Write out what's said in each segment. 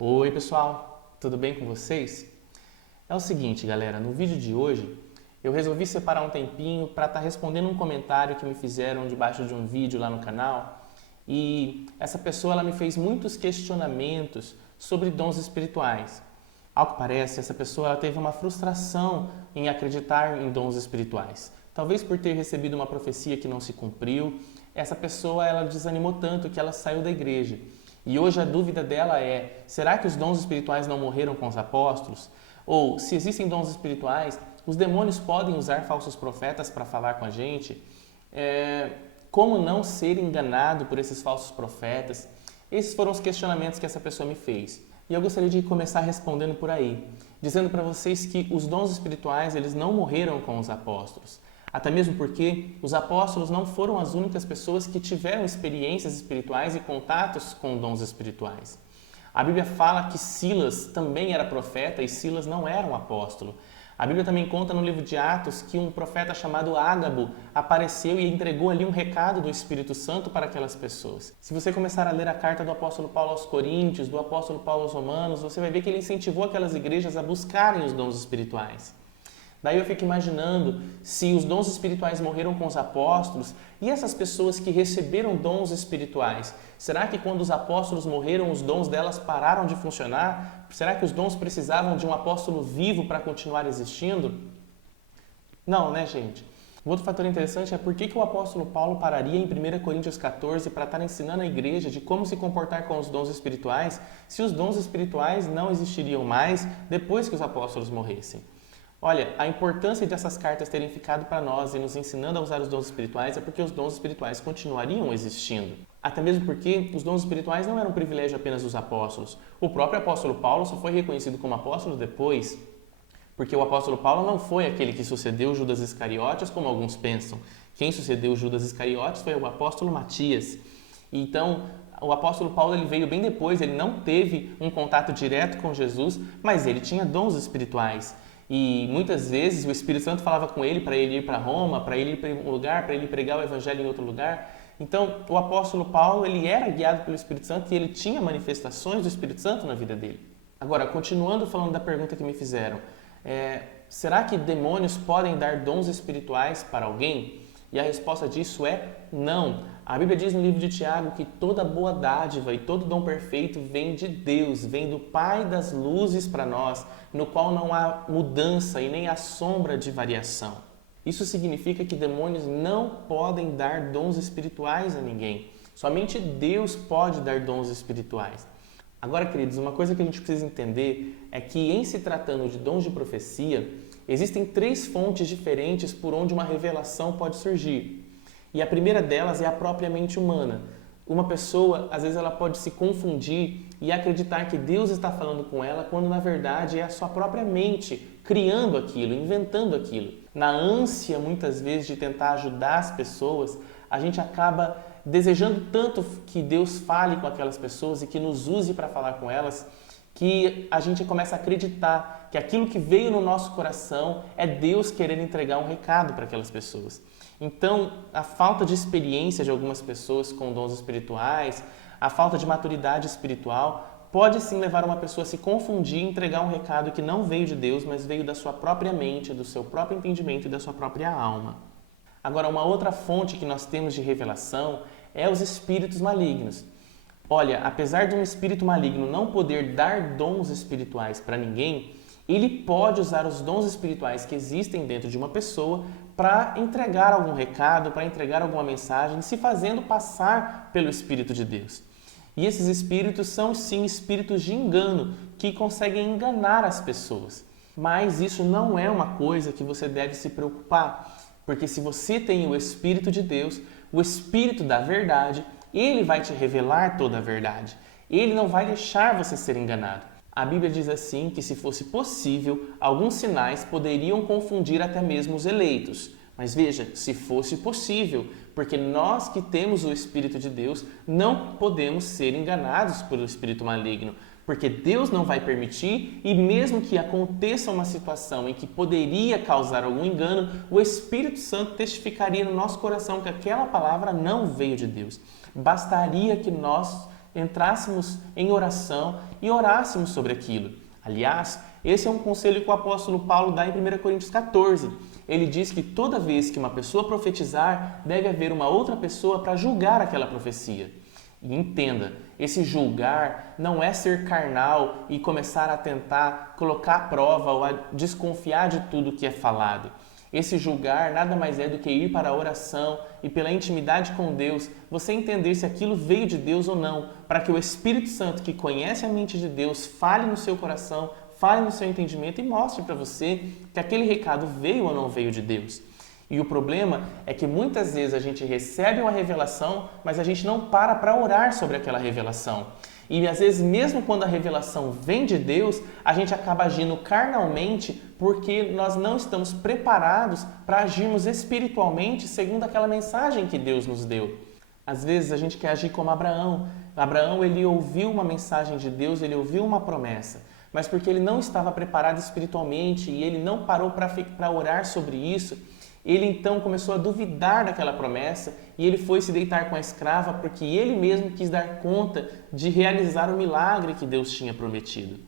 Oi pessoal, tudo bem com vocês? É o seguinte galera, no vídeo de hoje eu resolvi separar um tempinho para estar respondendo um comentário que me fizeram debaixo de um vídeo lá no canal e essa pessoa ela me fez muitos questionamentos sobre dons espirituais. Ao que parece, essa pessoa ela teve uma frustração em acreditar em dons espirituais. Talvez por ter recebido uma profecia que não se cumpriu, essa pessoa ela desanimou tanto que ela saiu da igreja. E hoje a dúvida dela é: será que os dons espirituais não morreram com os apóstolos? Ou, se existem dons espirituais, os demônios podem usar falsos profetas para falar com a gente? Como não ser enganado por esses falsos profetas? Esses foram os questionamentos que essa pessoa me fez. E eu gostaria de começar respondendo por aí, dizendo para vocês que os dons espirituais eles não morreram com os apóstolos. Até mesmo porque os apóstolos não foram as únicas pessoas que tiveram experiências espirituais e contatos com dons espirituais. A Bíblia fala que Silas também era profeta e Silas não era um apóstolo. A Bíblia também conta no livro de Atos que um profeta chamado Ágabo apareceu e entregou ali um recado do Espírito Santo para aquelas pessoas. Se você começar a ler a carta do apóstolo Paulo aos Coríntios, do apóstolo Paulo aos Romanos, você vai ver que ele incentivou aquelas igrejas a buscarem os dons espirituais. Daí eu fico imaginando se os dons espirituais morreram com os apóstolos e essas pessoas que receberam dons espirituais, será que quando os apóstolos morreram os dons delas pararam de funcionar? Será que os dons precisavam de um apóstolo vivo para continuar existindo? Não, né, gente? Um outro fator interessante é por que o apóstolo Paulo pararia em 1 Coríntios 14 para estar ensinando a igreja de como se comportar com os dons espirituais se os dons espirituais não existiriam mais depois que os apóstolos morressem. Olha, a importância dessas cartas terem ficado para nós e nos ensinando a usar os dons espirituais é porque os dons espirituais continuariam existindo. Até mesmo porque os dons espirituais não eram um privilégio apenas dos apóstolos. O próprio apóstolo Paulo só foi reconhecido como apóstolo depois, porque o apóstolo Paulo não foi aquele que sucedeu Judas Iscariotes, como alguns pensam. Quem sucedeu Judas Iscariotes foi o apóstolo Matias. Então, o apóstolo Paulo ele veio bem depois, ele não teve um contato direto com Jesus, mas ele tinha dons espirituais. E muitas vezes o Espírito Santo falava com ele para ele ir para Roma, para ele ir para um lugar, para ele pregar o evangelho em outro lugar. Então, o apóstolo Paulo, ele era guiado pelo Espírito Santo e ele tinha manifestações do Espírito Santo na vida dele. Agora, continuando falando da pergunta que me fizeram, será que demônios podem dar dons espirituais para alguém? E a resposta disso é não. A Bíblia diz no livro de Tiago que toda boa dádiva e todo dom perfeito vem de Deus, vem do Pai das luzes para nós, no qual não há mudança e nem há sombra de variação. Isso significa que demônios não podem dar dons espirituais a ninguém. Somente Deus pode dar dons espirituais. Agora, queridos, uma coisa que a gente precisa entender é que em se tratando de dons de profecia, existem 3 fontes diferentes por onde uma revelação pode surgir. E a primeira delas é a própria mente humana. Uma pessoa, às vezes, ela pode se confundir e acreditar que Deus está falando com ela, quando na verdade é a sua própria mente criando aquilo, inventando aquilo. Na ânsia, muitas vezes, de tentar ajudar as pessoas, a gente acaba desejando tanto que Deus fale com aquelas pessoas e que nos use para falar com elas, que a gente começa a acreditar que aquilo que veio no nosso coração é Deus querendo entregar um recado para aquelas pessoas. Então, a falta de experiência de algumas pessoas com dons espirituais, a falta de maturidade espiritual, pode sim levar uma pessoa a se confundir e entregar um recado que não veio de Deus, mas veio da sua própria mente, do seu próprio entendimento e da sua própria alma. Agora, uma outra fonte que nós temos de revelação é os espíritos malignos. Olha, apesar de um espírito maligno não poder dar dons espirituais para ninguém, ele pode usar os dons espirituais que existem dentro de uma pessoa para entregar algum recado, para entregar alguma mensagem, se fazendo passar pelo Espírito de Deus. E esses espíritos são sim espíritos de engano, que conseguem enganar as pessoas. Mas isso não é uma coisa que você deve se preocupar, porque se você tem o Espírito de Deus, o Espírito da verdade, ele vai te revelar toda a verdade. Ele não vai deixar você ser enganado. A Bíblia diz assim que, se fosse possível, alguns sinais poderiam confundir até mesmo os eleitos. Mas veja, se fosse possível, porque nós que temos o Espírito de Deus não podemos ser enganados pelo espírito maligno, porque Deus não vai permitir, e mesmo que aconteça uma situação em que poderia causar algum engano, o Espírito Santo testificaria no nosso coração que aquela palavra não veio de Deus. Bastaria que nós entrássemos em oração e orássemos sobre aquilo. Aliás, esse é um conselho que o apóstolo Paulo dá em 1 Coríntios 14. Ele diz que toda vez que uma pessoa profetizar, deve haver uma outra pessoa para julgar aquela profecia. E entenda, esse julgar não é ser carnal e começar a tentar colocar à prova ou a desconfiar de tudo que é falado. Esse julgar nada mais é do que ir para a oração e pela intimidade com Deus, você entender se aquilo veio de Deus ou não, para que o Espírito Santo, que conhece a mente de Deus, fale no seu coração, fale no seu entendimento e mostre para você que aquele recado veio ou não veio de Deus. E o problema é que muitas vezes a gente recebe uma revelação, mas a gente não para orar sobre aquela revelação. E às vezes, mesmo quando a revelação vem de Deus, a gente acaba agindo carnalmente porque nós não estamos preparados para agirmos espiritualmente segundo aquela mensagem que Deus nos deu. Às vezes a gente quer agir como Abraão. Abraão, ele ouviu uma mensagem de Deus, ele ouviu uma promessa, mas porque ele não estava preparado espiritualmente e ele não parou para orar sobre isso, ele então começou a duvidar daquela promessa e ele foi se deitar com a escrava porque ele mesmo quis dar conta de realizar o milagre que Deus tinha prometido.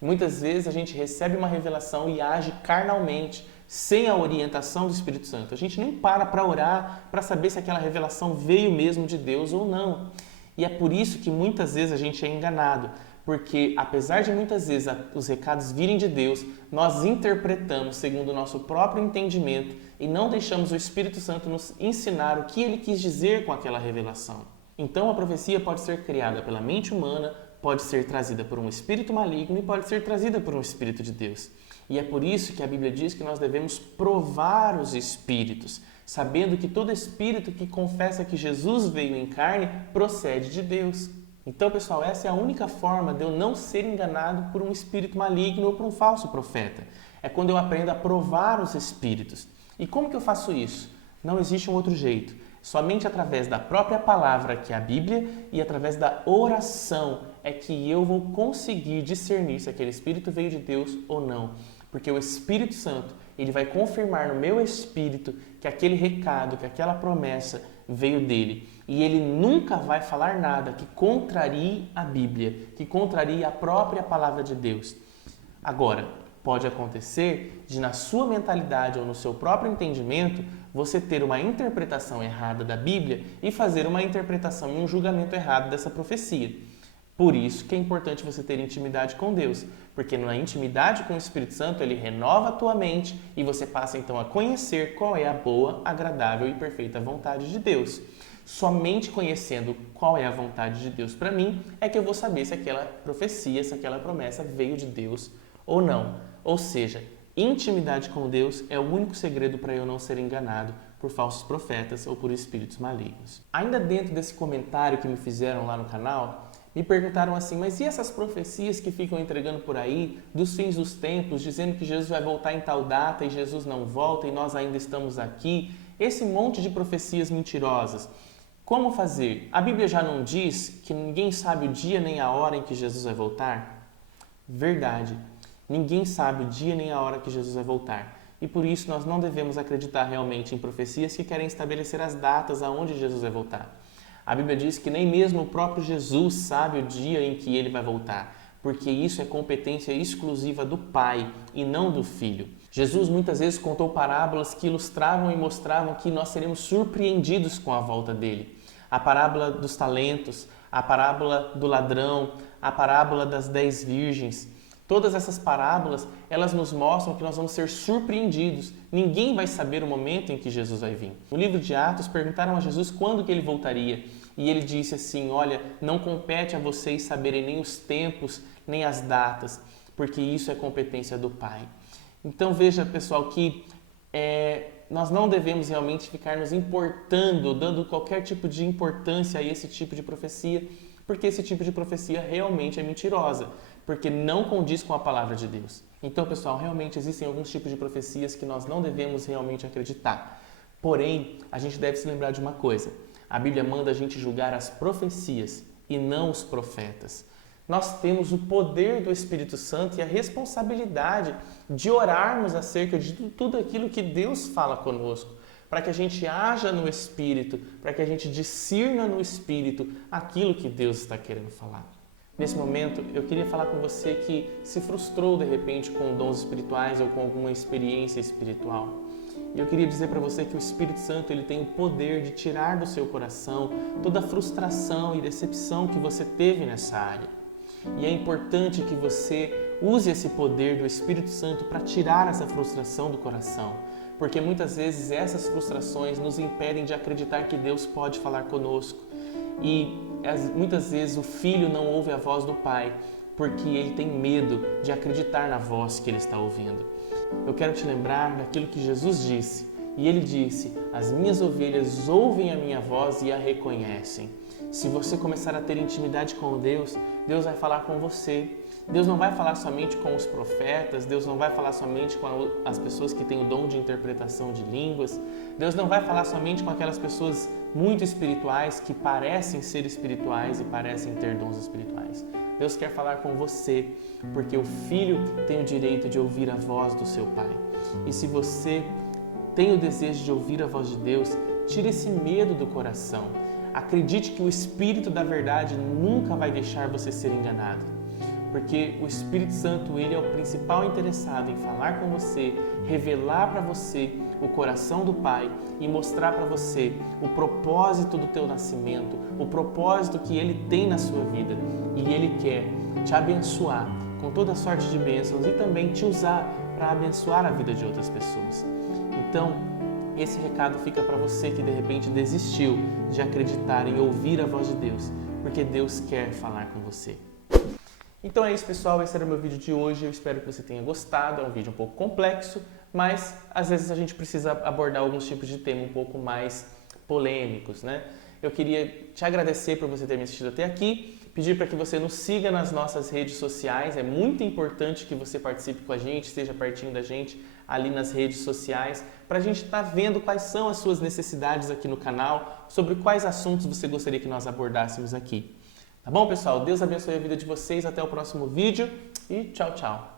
Muitas vezes a gente recebe uma revelação e age carnalmente, sem a orientação do Espírito Santo. A gente nem para orar para saber se aquela revelação veio mesmo de Deus ou não. E é por isso que muitas vezes a gente é enganado. Porque, apesar de muitas vezes os recados virem de Deus, nós interpretamos segundo o nosso próprio entendimento e não deixamos o Espírito Santo nos ensinar o que ele quis dizer com aquela revelação. Então, a profecia pode ser criada pela mente humana, pode ser trazida por um espírito maligno e pode ser trazida por um espírito de Deus. E é por isso que a Bíblia diz que nós devemos provar os espíritos, sabendo que todo espírito que confessa que Jesus veio em carne procede de Deus. Então, pessoal, essa é a única forma de eu não ser enganado por um espírito maligno ou por um falso profeta. É quando eu aprendo a provar os espíritos. E como que eu faço isso? Não existe um outro jeito. Somente através da própria palavra, que é a Bíblia, e através da oração é que eu vou conseguir discernir se aquele espírito veio de Deus ou não. Porque o Espírito Santo, ele vai confirmar no meu espírito que aquele recado, que aquela promessa veio dele. E ele nunca vai falar nada que contrarie a Bíblia, que contrarie a própria palavra de Deus. Agora, pode acontecer de na sua mentalidade ou no seu próprio entendimento, você ter uma interpretação errada da Bíblia e fazer uma interpretação e um julgamento errado dessa profecia. Por isso que é importante você ter intimidade com Deus, porque na intimidade com o Espírito Santo, ele renova a tua mente e você passa então a conhecer qual é a boa, agradável e perfeita vontade de Deus. Somente conhecendo qual é a vontade de Deus para mim é que eu vou saber se aquela profecia, se aquela promessa veio de Deus ou não. Ou seja, intimidade com Deus é o único segredo para eu não ser enganado por falsos profetas ou por espíritos malignos. Ainda dentro desse comentário que me fizeram lá no canal, me perguntaram assim, mas e essas profecias que ficam entregando por aí, dos fins dos tempos, dizendo que Jesus vai voltar em tal data e Jesus não volta e nós ainda estamos aqui? Esse monte de profecias mentirosas. Como fazer? A Bíblia já não diz que ninguém sabe o dia nem a hora em que Jesus vai voltar? Verdade. Ninguém sabe o dia nem a hora que Jesus vai voltar. E por isso nós não devemos acreditar realmente em profecias que querem estabelecer as datas aonde Jesus vai voltar. A Bíblia diz que nem mesmo o próprio Jesus sabe o dia em que ele vai voltar, porque isso é competência exclusiva do Pai e não do Filho. Jesus muitas vezes contou parábolas que ilustravam e mostravam que nós seremos surpreendidos com a volta dele. A parábola dos talentos, a parábola do ladrão, a parábola das 10 virgens. Todas essas parábolas, elas nos mostram que nós vamos ser surpreendidos. Ninguém vai saber o momento em que Jesus vai vir. No livro de Atos, perguntaram a Jesus quando que ele voltaria. E ele disse assim, olha, não compete a vocês saberem nem os tempos, nem as datas, porque isso é competência do Pai. Então veja, pessoal, que nós não devemos realmente ficar nos importando, dando qualquer tipo de importância a esse tipo de profecia, porque esse tipo de profecia realmente é mentirosa, porque não condiz com a palavra de Deus. Então, pessoal, realmente existem alguns tipos de profecias que nós não devemos realmente acreditar. Porém, a gente deve se lembrar de uma coisa. A Bíblia manda a gente julgar as profecias e não os profetas. Nós temos o poder do Espírito Santo e a responsabilidade de orarmos acerca de tudo aquilo que Deus fala conosco. para que a gente haja no Espírito, para que a gente discirna no Espírito aquilo que Deus está querendo falar. Nesse momento, eu queria falar com você que se frustrou de repente com dons espirituais ou com alguma experiência espiritual. E eu queria dizer para você que o Espírito Santo ele tem o poder de tirar do seu coração toda a frustração e decepção que você teve nessa área. E é importante que você use esse poder do Espírito Santo para tirar essa frustração do coração, porque muitas vezes essas frustrações nos impedem de acreditar que Deus pode falar conosco. E muitas vezes o filho não ouve a voz do pai porque ele tem medo de acreditar na voz que ele está ouvindo. Eu quero te lembrar daquilo que Jesus disse. E ele disse: as minhas ovelhas ouvem a minha voz e a reconhecem. Se você começar a ter intimidade com Deus, Deus vai falar com você. Deus não vai falar somente com os profetas, Deus não vai falar somente com as pessoas que têm o dom de interpretação de línguas, Deus não vai falar somente com aquelas pessoas muito espirituais que parecem ser espirituais e parecem ter dons espirituais. Deus quer falar com você, porque o filho tem o direito de ouvir a voz do seu pai. E se você tem o desejo de ouvir a voz de Deus, tire esse medo do coração. Acredite que o Espírito da verdade nunca vai deixar você ser enganado. Porque o Espírito Santo, ele é o principal interessado em falar com você, revelar para você o coração do Pai e mostrar para você o propósito do teu nascimento, o propósito que ele tem na sua vida. E ele quer te abençoar com toda sorte de bênçãos e também te usar para abençoar a vida de outras pessoas. Então, esse recado fica para você que de repente desistiu de acreditar em ouvir a voz de Deus, porque Deus quer falar com você. Então é isso, pessoal, esse era o meu vídeo de hoje, eu espero que você tenha gostado. É um vídeo um pouco complexo, mas às vezes a gente precisa abordar alguns tipos de tema um pouco mais polêmicos, né? Eu queria te agradecer por você ter me assistido até aqui, pedir para que você nos siga nas nossas redes sociais, é muito importante que você participe com a gente, esteja pertinho da gente ali nas redes sociais, para a gente estar vendo quais são as suas necessidades aqui no canal, sobre quais assuntos você gostaria que nós abordássemos aqui. Tá bom, pessoal? Deus abençoe a vida de vocês. Até o próximo vídeo e tchau, tchau!